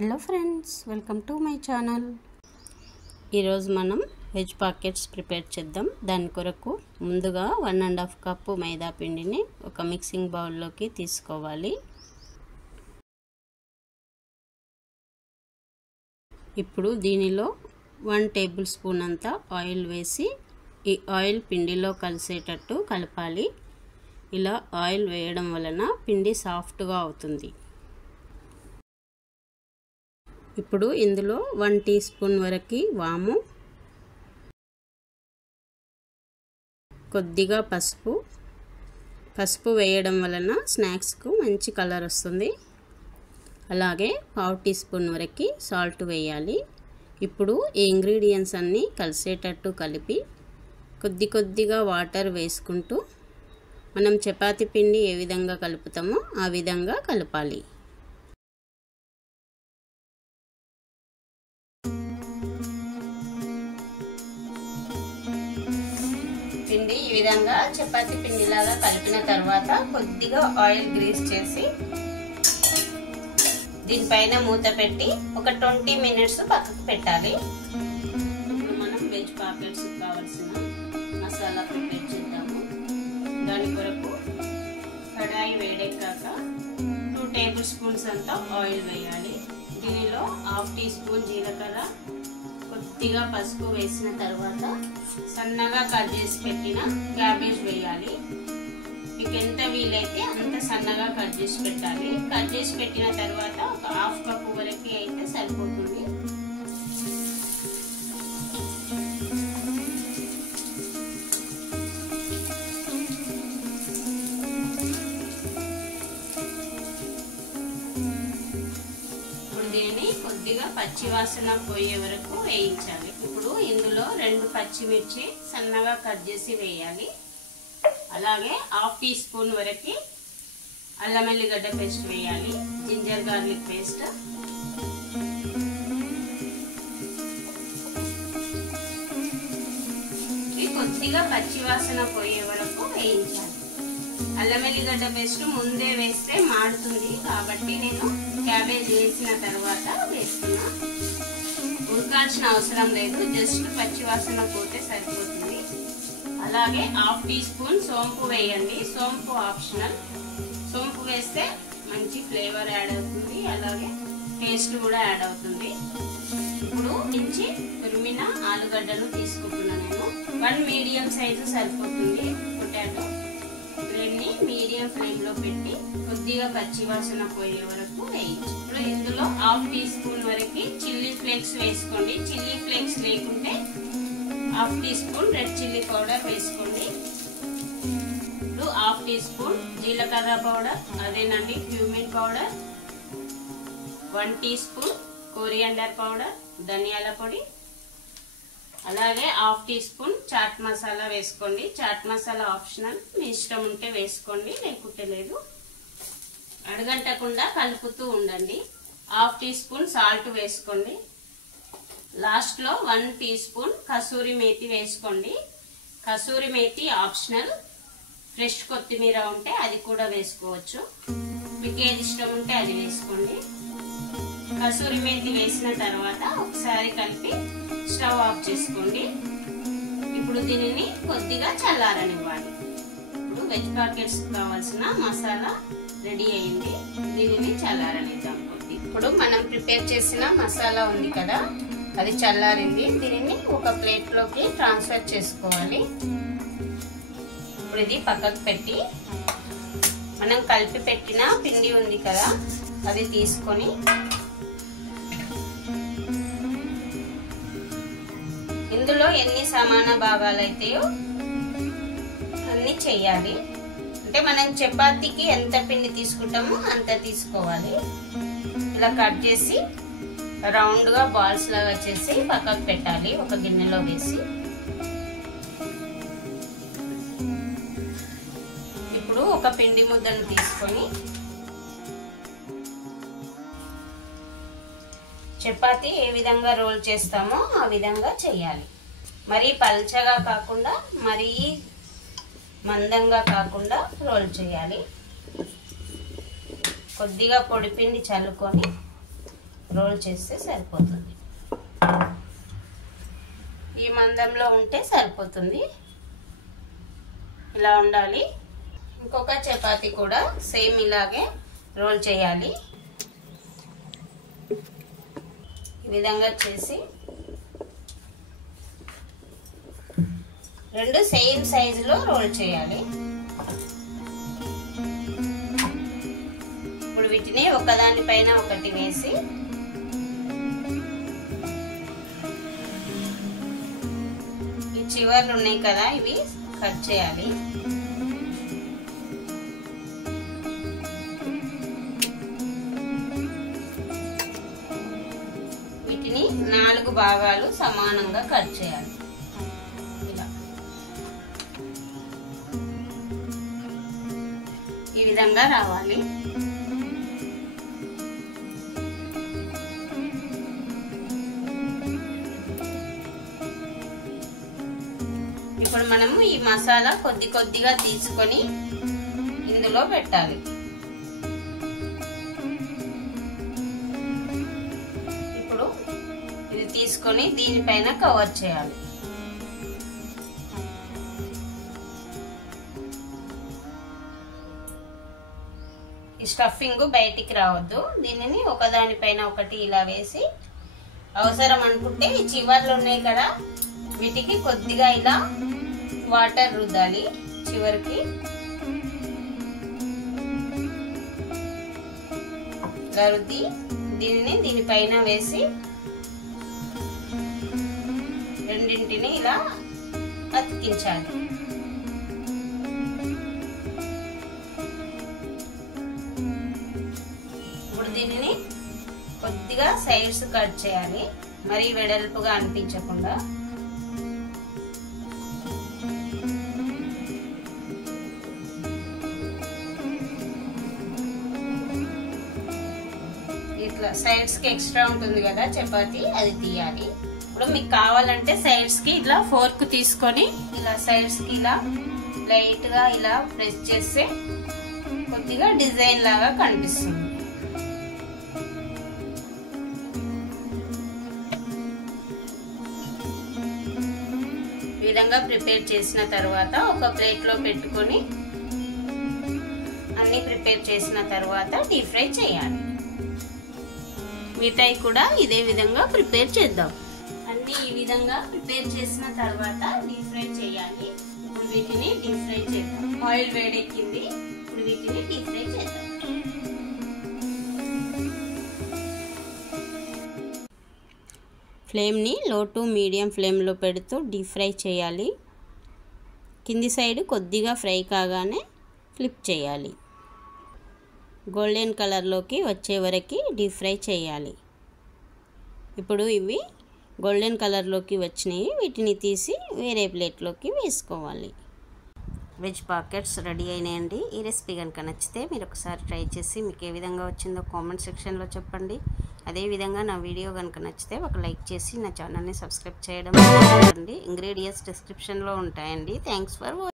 Hello friends, welcome to my channel. ఈరోజు మనం veg pockets prepare చేద్దాం. దాని కొరకు ముందుగా 1.5 కప్పు మైదా పిండిని ఒక మిక్సింగ్ బౌల్లోకి తీసుకోవాలి. ఇప్పుడు దీనిలో 1 టేబుల్ స్పూన్ అంతా ఆయిల్ వేసి ఈ ఆయిల్ పిండిలో కలిసేటట్టు కలపాలి. ఇలా ఆయిల్ వేయడం వలన పిండి సాఫ్ట్గా అవుతుంది. ఇప్పుడు ఇందులో 1 టీ స్పూన్ వరకు వాము, కొద్దిగా పసుపు వేయడం వలన స్నాక్స్కు మంచి కలర్ వస్తుంది. అలాగే 1/2 టీ స్పూన్ వరకు సాల్ట్ వేయాలి. ఇప్పుడు ఈ ఇంగ్రీడియంట్స్ అన్నీ కలిసేటట్టు కలిపి కొద్దిగా వాటర్ వేసుకుంటూ మనం చపాతీ పిండి ఏ విధంగా కలుపుతామో ఆ విధంగా కలపాలి. పిండి ఈ విధంగా చపాతీ పిండిలాగా కలిపిన తర్వాత కొద్దిగా ఆయిల్ గ్రీస్ చేసి దీనిపైన మూత పెట్టి ఒక 20 మినిట్స్ పక్కకు పెట్టాలి. ఇప్పుడు మనం వెజ్ పాకెట్స్ కావాల్సిన మసాలా ప్రిపేర్ చేద్దాము. దాని కొరకు కడాయి వేడెక్కాక 2 టేబుల్ స్పూన్స్ అంతా ఆయిల్ వేయాలి. దీనిలో 1/2 టీ స్పూన్ జీలకర్ర, కొద్దిగా పసుపు వేసిన తర్వాత సన్నగా కట్ చేసి పెట్టిన క్యాబేజ్ వేయాలి. మీకు ఎంత వీలైతే అంత సన్నగా కట్ చేసి పెట్టాలి. కట్ చేసి పెట్టిన తర్వాత ఒక 1/2 కప్పు వరకు అయితే సరిపోతుంది. కొద్దిగా పచ్చి వాసన పోయే వరకు వేయించాలి. ఇప్పుడు ఇందులో 2 పచ్చిమిర్చి సన్నగా కట్ చేసి వేయాలి. అలాగే 1/2 టీ స్పూన్ వరకు అల్లం వెల్లిగడ్డ పేస్ట్ వేయాలి. జింజర్ గార్లిక్ పేస్ట్, కొద్దిగా పచ్చి వాసన పోయే వరకు వేయించాలి. అల్లం వెల్లిగడ్డ పేస్ట్ ముందే వేస్తే మాడుతుంది కాబట్టి నేను క్యాబేజ్ వేసిన తర్వాత వేస్తున్నా. ఉడకాల్సిన అవసరం లేదు, జస్ట్ పచ్చి వాసన పోతే సరిపోతుంది. అలాగే 1/2 టీ స్పూన్ సోంపు వేయండి. సోంపు ఆప్షనల్. సోంపు వేస్తే మంచి ఫ్లేవర్ యాడ్ అవుతుంది, అలాగే టేస్ట్ కూడా యాడ్ అవుతుంది. ఇప్పుడు నుంచి తురిమిన ఆలుగడ్డలు తీసుకుంటున్నా నేను. 1 మీడియం సైజు సరిపోతుంది పొటాటో. దీన్ని మీడియం ఫ్లేమ్ లో పెట్టి కొద్దిగా పచ్చి వాసన పోయే వరకు వేయించు. ఇప్పుడు ఇందులో 1/2 టీ స్పూన్ వరకు చిల్లీ ఫ్లేక్స్ వేసుకోండి. చిల్లీ ఫ్లేక్స్ లేకుంటే 1/2 teaspoon red chilli powder వేసుకోండి. ఇప్పుడు 1/2 టీ స్పూన్ జీలకర్ర పౌడర్, అదేనండి cumin powder, 1 teaspoon coriander powder, ధనియాల పొడి, అలాగే 1/2 టీ స్పూన్ చాట్ మసాలా వేసుకోండి. చాట్ మసాలా ఆప్షనల్, మీ ఇష్టం ఉంటే వేసుకోండి, లేకుంటే లేదు. అడగంటకుండా కలుపుతూ ఉండండి. 1/2 టీ స్పూన్ సాల్ట్ వేసుకోండి. లాస్ట్ లో 1 టీ స్పూన్ కసూరి మేతి వేసుకోండి. కసూరి మేతి ఆప్షనల్. ఫ్రెష్ కొత్తిమీర ఉంటే అది కూడా వేసుకోవచ్చు, మీకు ఏది ఇష్టం ఉంటే అది వేసుకోండి. కసూరి మేతి వేసిన తర్వాత ఒకసారి కలిపి స్టవ్ ఆఫ్ చేసుకోండి. ఇప్పుడు దీనిని కొద్దిగా చల్లారనివ్వాలి. ఇప్పుడు వెజ్ పాకెట్స్ కావాల్సిన మసాలా రెడీ అయింది. దీనిని చల్లారనిద్దాం. ఇప్పుడు మనం ప్రిపేర్ చేసిన మసాలా ఉంది కదా, అది చల్లారింది. దీనిని ఒక ప్లేట్ లోకి ట్రాన్స్ఫర్ చేసుకోవాలి. ఇప్పుడు ఇది పక్కకు పెట్టి మనం కలిపి పెట్టిన పిండి ఉంది కదా, అది తీసుకొని ఇందులో ఎన్ని సమాన భాగాలు అయితాయో అన్ని చెయ్యాలి. అంటే మనం చపాతీకి ఎంత పిండి తీసుకుంటామో అంత తీసుకోవాలి. ఇలా కట్ చేసి రౌండ్ గా బాల్స్ లాగా చేసి పక్కకు పెట్టాలి ఒక గిన్నెలో వేసి. ఇప్పుడు ఒక పిండి ముద్దను తీసుకొని చపాతీ ఏ విధంగా రోల్ చేస్తామో ఆ విధంగా చేయాలి. మరీ పల్చగా కాకుండా మరీ మందంగా కాకుండా రోల్ చేయాలి. కొద్దిగా పొడి పిండి చల్లుకొని రోల్ చేస్తే సరిపోతుంది. ఈ మందంలో ఉంటే సరిపోతుంది. ఇలా ఉండాలి. ఇంకొక చపాతీ కూడా సేమ్ ఇలాగే రోల్ చేయాలి. ఈ విధంగా చేసి రెండు సేమ్ సైజులో రోల్ చేయాలి. ఇప్పుడు వీటిని ఒకదానిపైన ఒకటి వేసి ఈ చివర్లు ఉన్నాయి కదా, ఇవి కట్ చేయాలి. వీటిని 4 భాగాలు సమానంగా కట్ చేయాలి. ఈ విధంగా రావాలి. ఇప్పుడు మనము ఈ మసాలా కొద్దిగా తీసుకొని ఇందులో పెట్టాలి. ఇప్పుడు ఇది తీసుకొని దీనిపైన కవర్ చేయాలి. ఈ స్టఫింగ్ బయటికి రావద్దు. దీనిని ఒకదానిపైన ఒకటి ఇలా వేసి అవసరం అనుకుంటే ఈ చివర్లు ఉన్నాయి కదా, వీటికి కొద్దిగా ఇలా వాటర్ రుద్దాలి. చివరికి ఇలా రుద్ది దీనిని దీనిపైన వేసి రెండింటిని ఇలా అతికించాలి. ఇప్పుడు దీనిని కొద్దిగా సైడ్స్ కట్ చేయాలి, మరీ వెడల్పుగా అనిపించకుండా. ఇట్లా సైడ్స్ కి ఎక్స్ట్రా ఉంటుంది కదా చపాతీ, అది తీయాలి. ఇప్పుడు మీకు కావాలంటే సైడ్స్ కి ఇలా ఫోర్క్ తీసుకొని ఇలా సైడ్స్ కి ఇలా లైట్ గా ఇలా ప్రెస్ చేస్తే కొద్దిగా డిజైన్ లాగా కనిపిస్తుంది. ఈ విధంగా ప్రిపేర్ చేసిన తర్వాత ఒక ప్లేట్ లో పెట్టుకొని అన్ని ప్రిపేర్ చేసిన తర్వాత డీప్ ఫ్రై చేయాలి. మిగతాయి కూడా ఇదే విధంగా ప్రిపేర్ చేద్దాం. అన్ని ఈ విధంగా ప్రిపేర్ చేసిన తర్వాత డీప్ ఫ్రై చేయాలి. ఇప్పుడు వీటిని డీప్ ఫ్రై చేద్దాం. ఆయిల్ వేడెక్కింది. ఇప్పుడు వీటిని డీప్ ఫ్రై చేద్దాం. ఫ్లేమ్ని లో టు మీడియం ఫ్లేమ్లో పెడుతూ డీప్ ఫ్రై చేయాలి. కింది సైడ్ కొద్దిగా ఫ్రై కాగానే ఫ్లిప్ చేయాలి. గోల్డెన్ కలర్లోకి వచ్చే వరకు డీప్ ఫ్రై చేయాలి. ఇప్పుడు ఇవి గోల్డెన్ కలర్లోకి వచ్చినాయి. వీటిని తీసి వేరే ప్లేట్లోకి వేసుకోవాలి. వెజ్ పాకెట్స్ రెడీ అయినాయండి. ఈ రెసిపీ కనుక నచ్చితే మీరు ఒకసారి ట్రై చేసి మీకు ఏ విధంగా వచ్చిందో కామెంట్ సెక్షన్లో చెప్పండి. అదేవిధంగా నా వీడియో కనుక నచ్చితే ఒక లైక్ చేసి నా ఛానల్ని సబ్స్క్రైబ్ చేయడం మర్చిపోకండి. ఇంగ్రీడియంట్స్ డిస్క్రిప్షన్లో ఉంటాయండి. Thanks for watching.